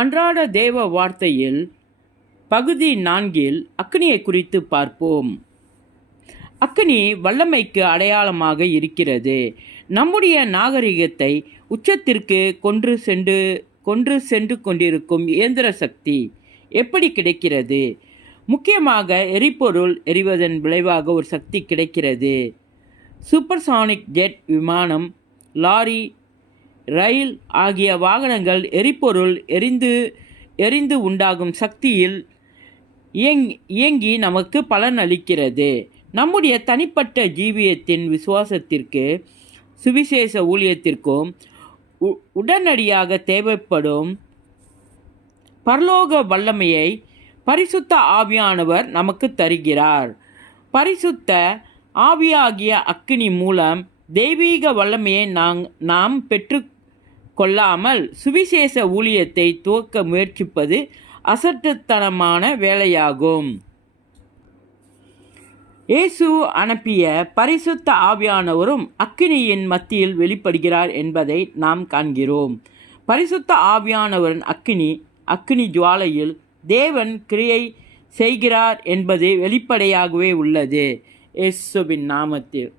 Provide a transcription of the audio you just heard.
அன்றாட தேவ வார்த்தையில் பகுதி 4 அக்கினியை குறித்து பார்ப்போம். அக்கினி வல்லமைக்கு அடையாளமாக இருக்கிறது. நம்முடைய நாகரிகத்தை உச்சத்திற்கு கொன்று சென்று கொண்டிருக்கும் இயந்திர சக்தி எப்படி கிடைக்கிறது? முக்கியமாக எரிபொருள் எரிவதன் விளைவாக ஒரு சக்தி கிடைக்கிறது. சூப்பர்சானிக் ஜெட் விமானம், லாரி, ரயில் ஆகிய வாகனங்கள் எரிபொருள் எரிந்து உண்டாகும் சக்தியில் இயங்கி நமக்கு பலன் அளிக்கிறது. நம்முடைய தனிப்பட்ட ஜீவியத்தின் விசுவாசத்திற்கு சுவிசேஷ ஊழியத்திற்கும் உடனடியாக தேவைப்படும் பரலோக வல்லமையை பரிசுத்த ஆவியானவர் நமக்கு தருகிறார். பரிசுத்த ஆவியாகிய அக்கினி மூலம் தெய்வீக வல்லமையை நாம் பெற்று கொள்ளாமல் சுவிசேஷ ஊழியத்தை துவக்க முயற்சிப்பது அசட்டுத்தனமான வேலையாகும். இயேசு அனுப்பிய பரிசுத்த ஆவியானவரும் அக்கினியின் மத்தியில் வெளிப்படுகிறார் என்பதை நாம் காண்கிறோம். பரிசுத்த ஆவியானவரின் அக்கினி ஜுவாலையில் தேவன் கிரியை செய்கிறார் என்பது வெளிப்படையாகவே உள்ளது. இயேசுவின் நாமத்தில்